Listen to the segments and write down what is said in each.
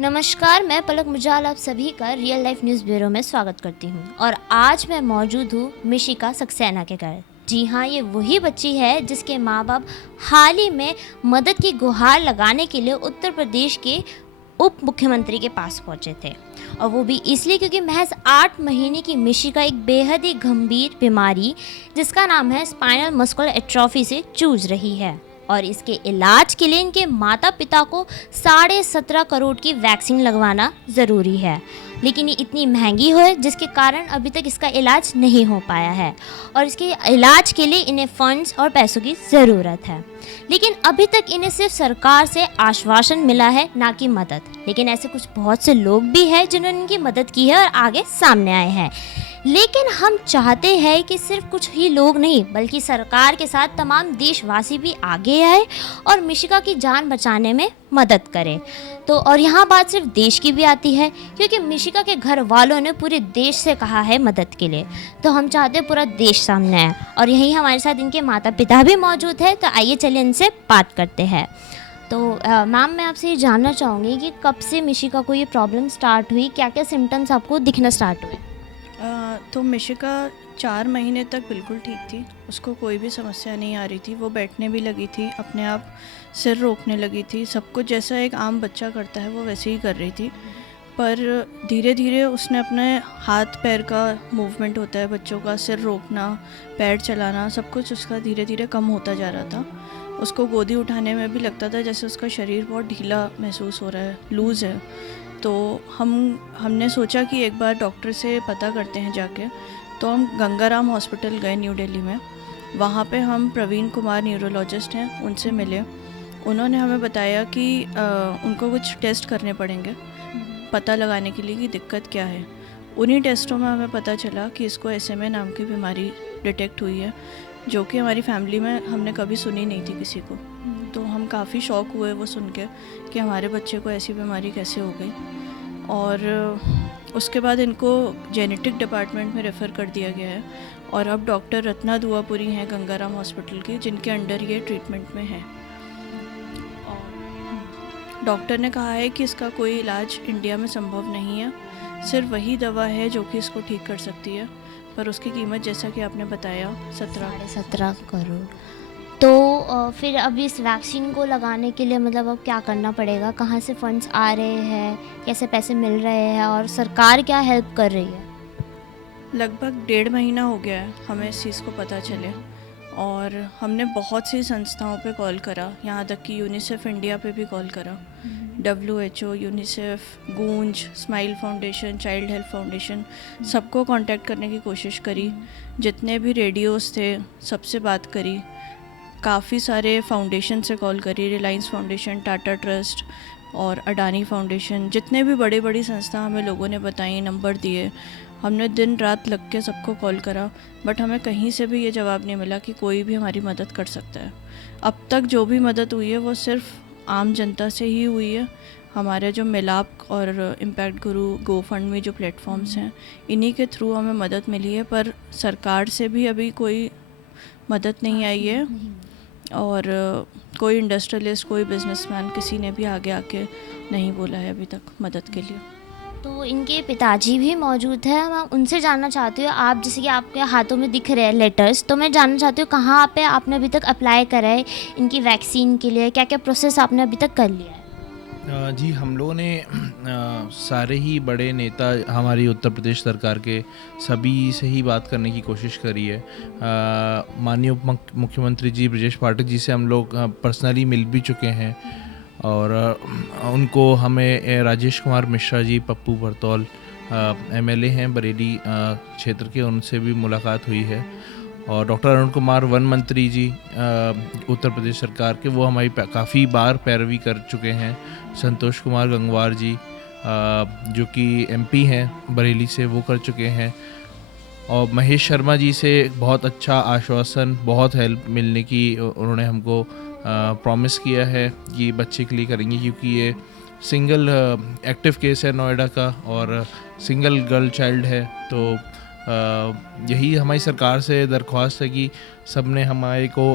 नमस्कार, मैं पलक मुजाल आप सभी का रियल लाइफ न्यूज़ ब्यूरो में स्वागत करती हूँ। और आज मैं मौजूद हूँ मिशिका सक्सेना के घर। जी हाँ, ये वही बच्ची है जिसके माँ बाप हाल ही में मदद की गुहार लगाने के लिए उत्तर प्रदेश के उप मुख्यमंत्री के पास पहुंचे थे। और वो भी इसलिए क्योंकि महज 8 महीने की मिशिका एक बेहद ही गंभीर बीमारी जिसका नाम है स्पाइनल मस्कुलर एट्रोफी से जूझ रही है। और इसके इलाज के लिए इनके माता पिता को 17.5 करोड़ की वैक्सीन लगवाना ज़रूरी है, लेकिन ये इतनी महंगी है जिसके कारण अभी तक इसका इलाज नहीं हो पाया है। और इसके इलाज के लिए इन्हें फंड्स और पैसों की ज़रूरत है, लेकिन अभी तक इन्हें सिर्फ सरकार से आश्वासन मिला है, ना कि मदद। लेकिन ऐसे कुछ बहुत से लोग भी हैं जिन्होंने इनकी मदद की है और आगे सामने आए हैं। लेकिन हम चाहते हैं कि सिर्फ कुछ ही लोग नहीं बल्कि सरकार के साथ तमाम देशवासी भी आगे आए और मिशिका की जान बचाने में मदद करें। तो और यहाँ बात सिर्फ देश की भी आती है, क्योंकि मिशिका के घर वालों ने पूरे देश से कहा है मदद के लिए। तो हम चाहते हैं पूरा देश सामने आए, और यहीं हमारे साथ इनके माता पिता भी मौजूद है। तो आइए चलिए इनसे बात करते हैं। तो मैम, मैं आपसे ये जानना चाहूँगी कि कब से मिशिका को ये प्रॉब्लम स्टार्ट हुई, क्या क्या सिम्टम्स आपको दिखना स्टार्ट हुए? तो मिशिका 4 महीने तक बिल्कुल ठीक थी। उसको कोई भी समस्या नहीं आ रही थी। वो बैठने भी लगी थी, अपने आप सिर रोकने लगी थी, सब कुछ जैसा एक आम बच्चा करता है वो वैसे ही कर रही थी। पर धीरे धीरे उसने अपने हाथ पैर का मूवमेंट होता है बच्चों का, सिर रोकना, पैर चलाना, सब कुछ उसका धीरे धीरे कम होता जा रहा था। उसको गोदी उठाने में भी लगता था जैसे उसका शरीर बहुत ढीला महसूस हो रहा है, लूज़ है। तो हमने सोचा कि एक बार डॉक्टर से पता करते हैं जाके। तो हम गंगाराम हॉस्पिटल गए न्यू दिल्ली में। वहाँ पे हम प्रवीण कुमार न्यूरोलॉजिस्ट हैं, उनसे मिले। उन्होंने हमें बताया कि उनको कुछ टेस्ट करने पड़ेंगे पता लगाने के लिए कि दिक्कत क्या है। उन्हीं टेस्टों में हमें पता चला कि इसको SMA नाम की बीमारी डिटेक्ट हुई है, जो कि हमारी फैमिली में हमने कभी सुनी नहीं थी किसी को। तो हम काफ़ी शॉक हुए वो सुन के कि हमारे बच्चे को ऐसी बीमारी कैसे हो गई। और उसके बाद इनको जेनेटिक डिपार्टमेंट में रेफ़र कर दिया गया है। और अब डॉक्टर रत्ना दुआपुरी हैं गंगाराम हॉस्पिटल की, जिनके अंडर ये ट्रीटमेंट में है। और डॉक्टर ने कहा है कि इसका कोई इलाज इंडिया में संभव नहीं है, सिर्फ वही दवा है जो कि इसको ठीक कर सकती है। पर उसकी कीमत जैसा कि आपने बताया 17.5 करोड़। तो फिर अब इस वैक्सीन को लगाने के लिए मतलब अब क्या करना पड़ेगा? कहाँ से फंड्स आ रहे हैं, कैसे पैसे मिल रहे हैं, और सरकार क्या हेल्प कर रही है? लगभग 1.5 महीना हो गया है हमें इस चीज़ को पता चले। और हमने बहुत सी संस्थाओं पे कॉल करा, यहाँ तक कि यूनिसेफ इंडिया पे भी कॉल करा। WHO, यूनिसेफ, गूंज, smile foundation, child health foundation, सबको कांटेक्ट करने की कोशिश करी। जितने भी रेडियोस थे सबसे बात करी। काफ़ी सारे फाउंडेशन से कॉल करी, रिलायंस फाउंडेशन, टाटा ट्रस्ट और अडानी फाउंडेशन, जितने भी बड़ी बड़ी संस्था हमें लोगों ने बताई, नंबर दिए। हमने दिन रात लग के सबको कॉल करा, बट हमें कहीं से भी ये जवाब नहीं मिला कि कोई भी हमारी मदद कर सकता है। अब तक जो भी मदद हुई है वो सिर्फ आम जनता से ही हुई है। हमारे जो मिलाप और इम्पैक्ट गुरु, GoFundMe जो प्लेटफॉर्म्स हैं, इन्हीं के थ्रू हमें मदद मिली है। पर सरकार से भी अभी कोई मदद नहीं आई है। और कोई इंडस्ट्रियलिस्ट, कोई बिजनेसमैन, किसी ने भी आगे आके नहीं बोला है अभी तक मदद के लिए। तो इनके पिताजी भी मौजूद हैं, मैं उनसे जानना चाहती हूँ। आप जैसे कि आपके हाथों में दिख रहे हैं लेटर्स, तो मैं जानना चाहती हूँ कहाँ पे आपने अभी तक अप्लाई करा है इनकी वैक्सीन के लिए, क्या क्या प्रोसेस आपने अभी तक कर लिया है? जी, हम लोगों ने सारे ही बड़े नेता हमारी उत्तर प्रदेश सरकार के सभी से ही बात करने की कोशिश करी है। माननीय मुख्यमंत्री जी ब्रजेश पाठक जी से हम लोग पर्सनली मिल भी चुके हैं। और उनको हमें राजेश कुमार मिश्रा जी, पप्पू बरतौल MLA हैं बरेली क्षेत्र के, उनसे भी मुलाकात हुई है। और डॉक्टर अरुण कुमार वन मंत्री जी उत्तर प्रदेश सरकार के, वो हमारी काफ़ी बार पैरवी कर चुके हैं। संतोष कुमार गंगवार जी जो कि MP हैं बरेली से, वो कर चुके हैं। और महेश शर्मा जी से बहुत अच्छा आश्वासन, बहुत हेल्प मिलने की उन्होंने हमको प्रॉमिस किया है कि बच्चे के लिए करेंगे, क्योंकि ये सिंगल एक्टिव केस है नोएडा का और सिंगल गर्ल चाइल्ड है। तो यही हमारी सरकार से दरख्वास्त है कि सब ने हमारे को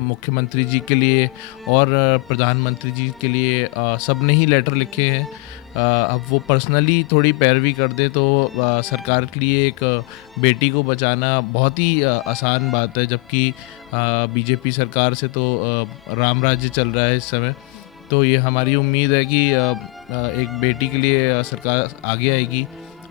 मुख्यमंत्री जी के लिए और प्रधानमंत्री जी के लिए सब ने ही लेटर लिखे हैं। अब वो पर्सनली थोड़ी पैरवी कर दे तो सरकार के लिए एक बेटी को बचाना बहुत ही आसान बात है, जबकि बीजेपी सरकार से तो राम राज्य चल रहा है इस समय। तो ये हमारी उम्मीद है कि एक बेटी के लिए सरकार आगे आएगी।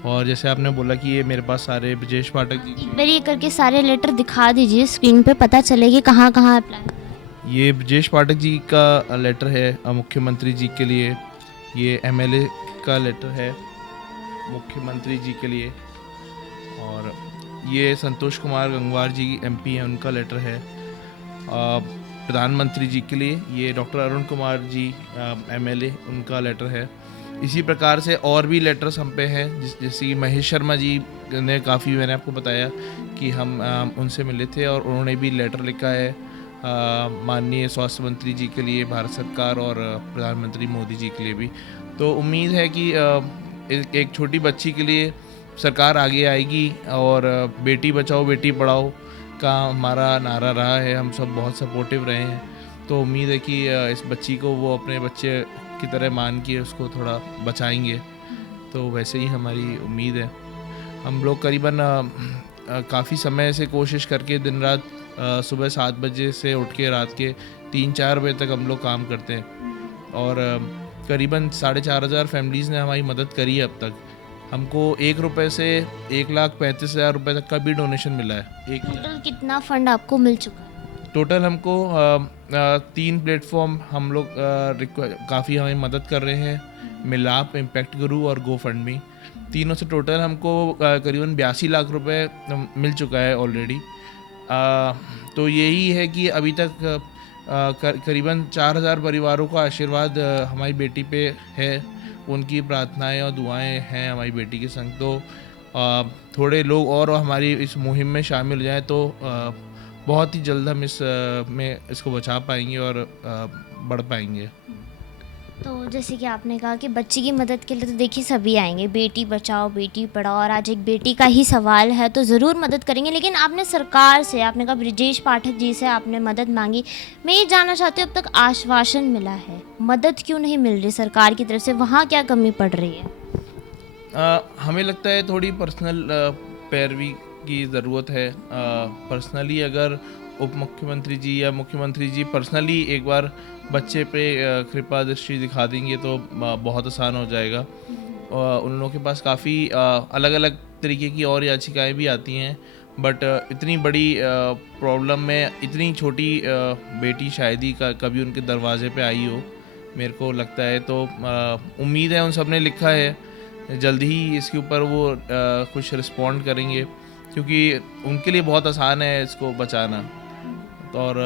और जैसे आपने बोला कि ये मेरे पास सारे ब्रजेश पाठक जी एक बार ये करके सारे लेटर दिखा दीजिए स्क्रीन पे, पता चलेगी कहाँ कहाँ अप्लाई। ये ब्रजेश पाठक जी का लेटर है मुख्यमंत्री जी के लिए, ये एमएलए का लेटर है मुख्यमंत्री जी के लिए, और ये संतोष कुमार गंगवार जी एमपी हैं, उनका लेटर है प्रधानमंत्री जी के लिए। ये डॉक्टर अरुण कुमार जी एमएलए, उनका लेटर है। इसी प्रकार से और भी लेटर्स हम पे हैं, जैसे कि महेश शर्मा जी ने काफ़ी, मैंने आपको बताया कि हम उनसे मिले थे और उन्होंने भी लेटर लिखा है माननीय स्वास्थ्य मंत्री जी के लिए, भारत सरकार और प्रधानमंत्री मोदी जी के लिए भी। तो उम्मीद है कि एक छोटी बच्ची के लिए सरकार आगे आएगी, और बेटी बचाओ बेटी पढ़ाओ का हमारा नारा रहा है, हम सब बहुत सपोर्टिव रहे हैं। तो उम्मीद है कि इस बच्ची को वो अपने बच्चे की तरह मान के उसको थोड़ा बचाएंगे। तो वैसे ही हमारी उम्मीद है। हम लोग करीबन काफ़ी समय से कोशिश करके दिन रात सुबह 7 बजे से उठ के रात के 3-4 बजे तक हम लोग काम करते हैं, और करीबन 4,500 फैमिलीज़ ने हमारी मदद करी है अब तक। हमको 1 रुपये से 1,35,000 रुपये तक का भी डोनेशन मिला है। टोटल कितना फंड आपको मिल चुका है? टोटल हमको 3 प्लेटफॉर्म हम लोग काफ़ी हमें मदद कर रहे हैं, मिलाप, इम्पैक्ट गुरु और गो फंड मी। तीनों से टोटल हमको करीबन 82 लाख रुपए मिल चुका है ऑलरेडी। तो यही है कि अभी तक करीबन 4,000 परिवारों का आशीर्वाद हमारी बेटी पे है, उनकी प्रार्थनाएं और दुआएं हैं हमारी बेटी के संग। तो थोड़े लोग और हमारी इस मुहिम में शामिल हो जाएं तो बहुत ही जल्द हम इसको बचा पाएंगे और बढ़ पाएंगे। तो जैसे कि आपने कहा कि बच्ची की मदद के लिए तो देखिए सभी आएंगे, बेटी बचाओ बेटी पढ़ाओ, और आज एक बेटी का ही सवाल है तो ज़रूर मदद करेंगे। लेकिन आपने सरकार से, आपने कहा ब्रजेश पाठक जी से आपने मदद मांगी, मैं ये जानना चाहती हूँ अब तक आश्वासन मिला है, मदद क्यों नहीं मिल रही सरकार की तरफ से, वहाँ क्या कमी पड़ रही है? हमें लगता है थोड़ी पर्सनल पैरवी की ज़रूरत है। पर्सनली अगर उप मुख्यमंत्री जी या मुख्यमंत्री जी पर्सनली एक बार बच्चे पे कृपा दृष्टि दिखा देंगे तो बहुत आसान हो जाएगा। उन लोगों के पास काफ़ी अलग अलग तरीके की और याचिकाएं भी आती हैं, बट इतनी बड़ी प्रॉब्लम में इतनी छोटी बेटी शायद ही कभी उनके दरवाजे पे आई हो, मेरे को लगता है। तो उम्मीद है उन सब ने लिखा है, जल्दी ही इसके ऊपर वो कुछ रिस्पॉन्ड करेंगे, क्योंकि उनके लिए बहुत आसान है इसको बचाना, और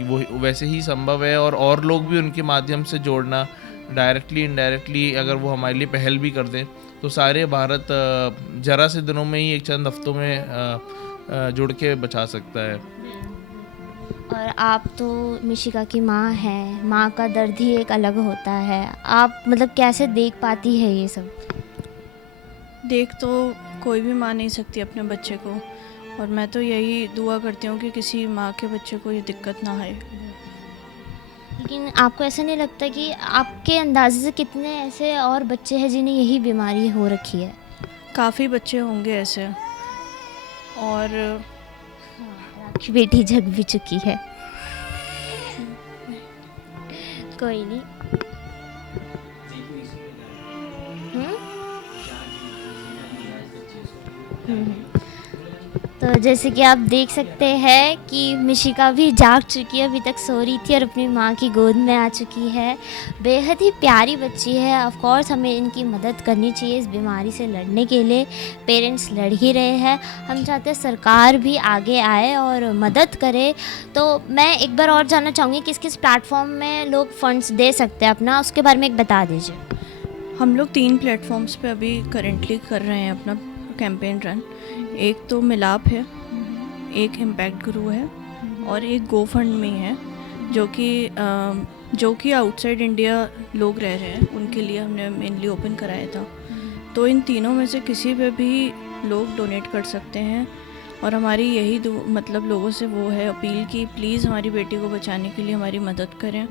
वो वैसे ही संभव है। और लोग भी उनके माध्यम से जोड़ना, डायरेक्टली इनडायरेक्टली अगर वो हमारे लिए पहल भी कर दें तो सारे भारत जरा से दिनों में ही, एक चंद हफ्तों में जुड़ के बचा सकता है। और आप तो मिशिका की माँ हैं, माँ का दर्द ही एक अलग होता है, आप मतलब कैसे देख पाती है ये सब? देख तो कोई भी माँ नहीं सकती अपने बच्चे को, और मैं तो यही दुआ करती हूँ कि किसी माँ के बच्चे को ये दिक्कत ना आए। लेकिन आपको ऐसा नहीं लगता कि आपके अंदाजे से कितने ऐसे और बच्चे हैं जिन्हें यही बीमारी हो रखी है? काफ़ी बच्चे होंगे ऐसे, और आपकी बेटी जग भी चुकी है, कोई नहीं। तो जैसे कि आप देख सकते हैं कि मिशिका भी जाग चुकी है, अभी तक सो रही थी और अपनी माँ की गोद में आ चुकी है। बेहद ही प्यारी बच्ची है। ऑफ कोर्स हमें इनकी मदद करनी चाहिए, इस बीमारी से लड़ने के लिए पेरेंट्स लड़ ही रहे हैं। हम चाहते हैं सरकार भी आगे आए और मदद करे। तो मैं एक बार और जानना चाहूँगी किस किस प्लेटफॉर्म में लोग फंड्स दे सकते हैं अपना, उसके बारे में एक बता दीजिए। हम लोग 3 प्लेटफॉर्म्स पे अभी करेंटली कर रहे हैं अपना कैंपेन रन। एक तो मिलाप है, एक इम्पैक्ट गुरु है, और एक गो फंड में है, जो कि आउटसाइड इंडिया लोग रह रहे हैं उनके लिए हमने मेनली ओपन कराया था। तो इन तीनों में से किसी पे भी लोग डोनेट कर सकते हैं, और हमारी यही मतलब लोगों से वो है अपील कि प्लीज़ हमारी बेटी को बचाने के लिए हमारी मदद करें,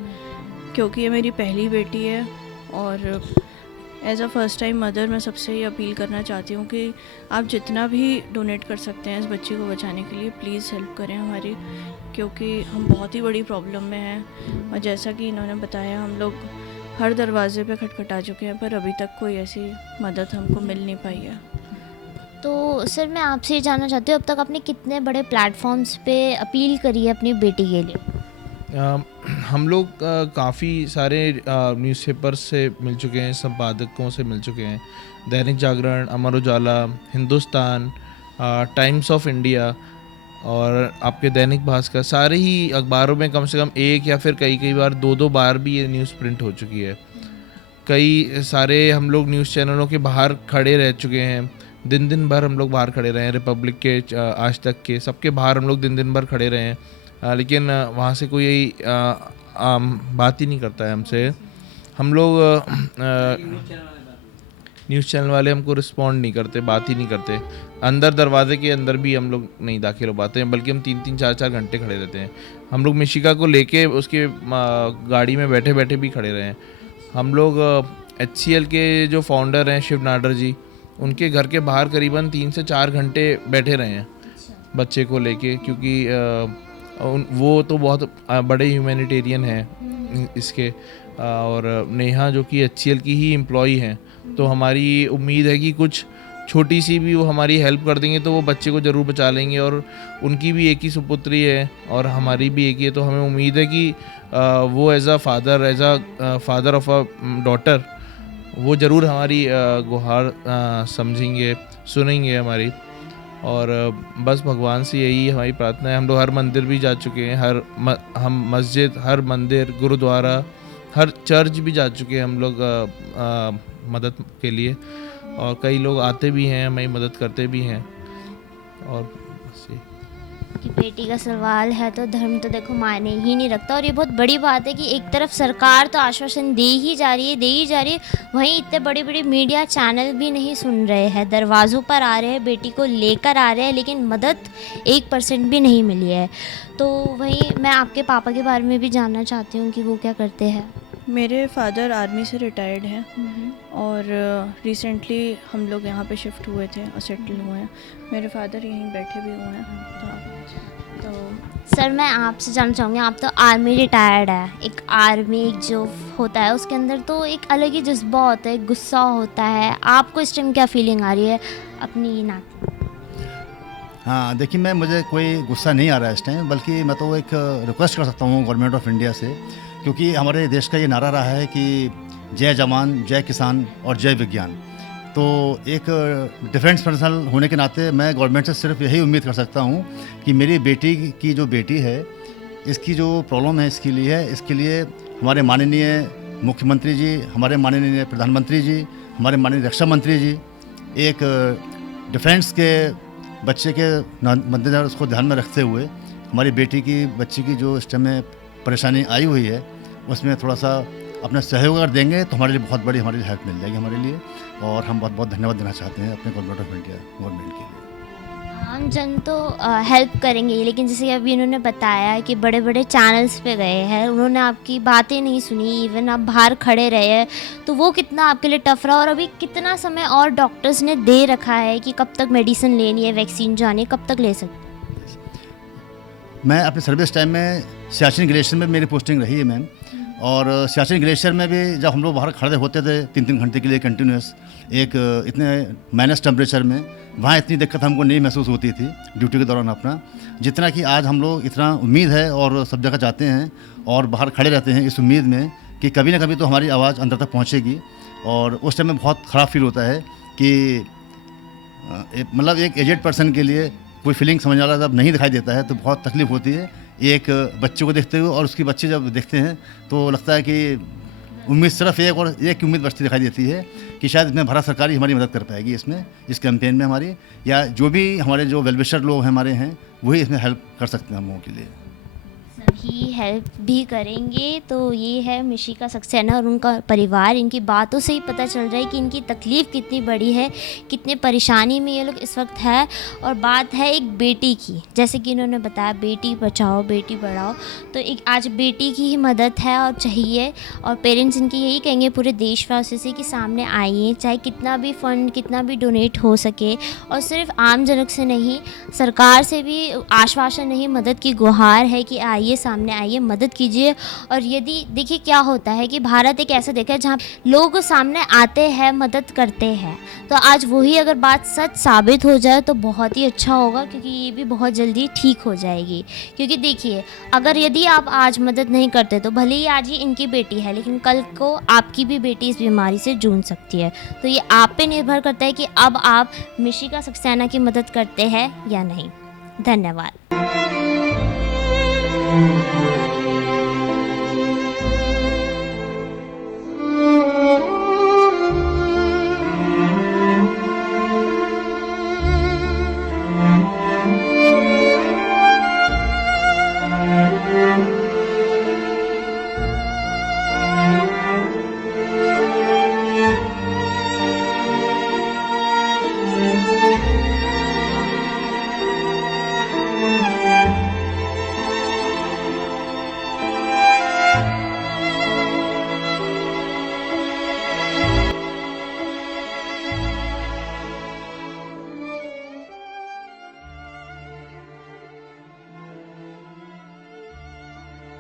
क्योंकि ये मेरी पहली बेटी है। और as a first time mother मैं सबसे ये अपील करना चाहती हूँ कि आप जितना भी डोनेट कर सकते हैं इस बच्ची को बचाने के लिए प्लीज़ हेल्प करें हमारी, क्योंकि हम बहुत ही बड़ी प्रॉब्लम में हैं। और जैसा कि इन्होंने बताया, हम लोग हर दरवाजे पे खटखटा चुके हैं, पर अभी तक कोई ऐसी मदद हमको मिल नहीं पाई है। तो सर मैं आपसे ये जानना चाहती हूँ, अब तक आपने कितने बड़े प्लेटफॉर्म्स पे अपील करी है अपनी बेटी के लिए? हम लोग काफ़ी सारे न्यूज़पेपर्स से मिल चुके हैं, संपादकों से मिल चुके हैं, Dainik Jagran, Amar Ujala, Hindustan, times of India और आपके दैनिक भास्कर, सारे ही अखबारों में कम से कम एक या फिर कई बार दो बार भी ये न्यूज़ प्रिंट हो चुकी है। कई सारे हम लोग न्यूज़ चैनलों के बाहर खड़े रह चुके हैं, दिन भर हम लोग बाहर खड़े रहे हैं, रिपब्लिक के, आज तक के, सबके बाहर हम लोग दिन भर खड़े रहे हैं, लेकिन वहाँ से कोई बात ही नहीं करता है हमसे। हम लोग न्यूज़ चैनल वाले हमको रिस्पॉन्ड नहीं करते, बात ही नहीं करते। अंदर दरवाजे के अंदर भी हम लोग नहीं दाखिल हो पाते हैं, बल्कि हम 3-3 4-4 घंटे खड़े रहते हैं। हम लोग मिशिका को लेके उसके गाड़ी में बैठे भी खड़े रहे हैं। हम लोग HCL के जो फाउंडर हैं शिव नाडर जी, उनके घर के बाहर करीबन 3 से 4 घंटे बैठे रहे हैं बच्चे को लेके, क्योंकि वो तो बहुत बड़े ह्यूमैनिटेरियन हैं इसके। और नेहा जो कि HCL की ही एम्प्लॉई हैं, तो हमारी उम्मीद है कि कुछ छोटी सी भी वो हमारी हेल्प कर देंगे तो वो बच्चे को ज़रूर बचा लेंगे। और उनकी भी एक ही सुपुत्री है और हमारी भी एक ही है, तो हमें उम्मीद है कि वो as a father of a daughter वो ज़रूर हमारी गुहार समझेंगे, सुनेंगे हमारी। और बस भगवान से यही हमारी प्रार्थना है। हम लोग हर मंदिर भी जा चुके हैं, हम मस्जिद, हर मंदिर, गुरुद्वारा, हर चर्च भी जा चुके हैं हम लोग मदद के लिए, और कई लोग आते भी हैं, हमारी मदद करते भी हैं। और बस ये कि बेटी का सवाल है तो धर्म तो देखो मायने ही नहीं रखता। और ये बहुत बड़ी बात है कि एक तरफ सरकार तो आश्वासन दे ही जा रही है, वहीं इतने बड़े मीडिया चैनल भी नहीं सुन रहे हैं, दरवाज़ों पर आ रहे हैं, बेटी को लेकर आ रहे हैं, लेकिन मदद 1% भी नहीं मिली है। तो वहीं मैं आपके पापा के बारे में भी जानना चाहती हूँ कि वो क्या करते हैं। मेरे फादर आर्मी से रिटायर्ड हैं और रिसेंटली हम लोग यहाँ पे शिफ्ट हुए थे और सेटल हुए हैं। मेरे फादर यहीं बैठे भी हुए हैं। तो सर मैं आपसे जानना चाहूँगी, आप तो आर्मी रिटायर्ड है, एक आर्मी जो होता है उसके अंदर तो एक अलग ही जज्बा होता है, गुस्सा होता है। आपको इस टाइम क्या फीलिंग आ रही है अपनी नाती? हाँ देखिए, मुझे कोई गुस्सा नहीं आ रहा है इस टाइम, बल्कि मैं तो एक रिक्वेस्ट कर सकता हूँ गवर्नमेंट ऑफ इंडिया से, क्योंकि हमारे देश का ये नारा रहा है कि जय जवान, जय किसान और जय विज्ञान। तो एक डिफेंस पर्सनल होने के नाते मैं गवर्नमेंट से सिर्फ यही उम्मीद कर सकता हूँ कि मेरी बेटी की जो बेटी है, इसकी जो प्रॉब्लम है इसके लिए हमारे माननीय मुख्यमंत्री जी, हमारे माननीय प्रधानमंत्री जी, हमारे माननीय रक्षा मंत्री जी एक डिफेंस के बच्चे के मद्देनजर उसको ध्यान में रखते हुए हमारी बच्ची की जो इस टाइम में परेशानी आई हुई है उसमें थोड़ा सा अपना सहयोग अगर देंगे तो हमारे लिए बहुत बड़ी हमारी हेल्प मिल जाएगी हमारे लिए। और हम बहुत बहुत धन्यवाद देना चाहते हैं अपने गवर्नमेंट ऑफ इंडिया गवर्नमेंट के लिए। आम जन तो हेल्प करेंगे, लेकिन जैसे अभी इन्होंने बताया कि बड़े बड़े चैनल्स पे गए हैं, उन्होंने आपकी बातें नहीं सुनी, इवन आप बाहर खड़े रहे हैं, तो वो कितना आपके लिए टफ रहा। और अभी कितना समय और डॉक्टर्स ने दे रखा है कि कब तक मेडिसिन लेनी है, वैक्सीन जो आनी है, कब तक ले सकते? मैं अपने सर्विस टाइम में सियाचिन ग्लेशियर में मेरी पोस्टिंग रही है मैम, और सियाचिन ग्लेशियर में भी जब हम लोग बाहर खड़े होते थे 3-3 घंटे के लिए कंटिन्यूस एक इतने माइनस टेम्परेचर में, वहाँ इतनी दिक्कत हमको नहीं महसूस होती थी ड्यूटी के दौरान अपना, जितना कि आज हम लोग इतना उम्मीद है और सब जगह जाते हैं और बाहर खड़े रहते हैं इस उम्मीद में कि कभी ना कभी तो हमारी आवाज़ अंदर तक पहुँचेगी। और उस टाइम में बहुत ख़राब फील होता है कि मतलब एक एजेड पर्सन के लिए कोई फीलिंग समझ वाला जब नहीं दिखाई देता है तो बहुत तकलीफ़ होती है एक बच्चे को देखते हुए। और उसकी बच्चे जब देखते हैं तो लगता है कि उम्मीद सिर्फ एक उम्मीद बचती दिखाई देती है कि शायद इसमें भारत सरकार ही हमारी मदद कर पाएगी इसमें, इस कैंपेन में हमारी, या जो भी हमारे जो वेलविशर लोग हैं हमारे हैं वही इसमें हेल्प कर सकते हैं हम लोगों के लिए। ही हेल्प भी करेंगे। तो ये है मिशिका सक्सेना और उनका परिवार। इनकी बातों से ही पता चल रहा है कि इनकी तकलीफ़ कितनी बड़ी है, कितने परेशानी में ये लोग इस वक्त है। और बात है एक बेटी की, जैसे कि इन्होंने बताया बेटी बचाओ बेटी बढ़ाओ, तो एक आज बेटी की ही मदद है और चाहिए। और पेरेंट्स इनकी यही कहेंगे पूरे देशवासियों से कि सामने आइए, चाहे कितना भी फ़ंड कितना भी डोनेट हो सके। और सिर्फ आम जनक से नहीं, सरकार से भी आश्वासन नहीं, मदद की गुहार है कि आइए सामने आइए, मदद कीजिए। और यदि देखिए क्या होता है कि भारत एक ऐसा देश है जहाँ लोग सामने आते हैं, मदद करते हैं। तो आज वही अगर बात सच साबित हो जाए तो बहुत ही अच्छा होगा, क्योंकि ये भी बहुत जल्दी ठीक हो जाएगी। क्योंकि देखिए अगर यदि आप आज मदद नहीं करते तो भले ही आज ही इनकी बेटी है, लेकिन कल को आपकी भी बेटी इस बीमारी से जूझ सकती है। तो ये आप पे निर्भर करता है कि अब आप मिशिका सक्सेना की मदद करते हैं या नहीं। धन्यवाद।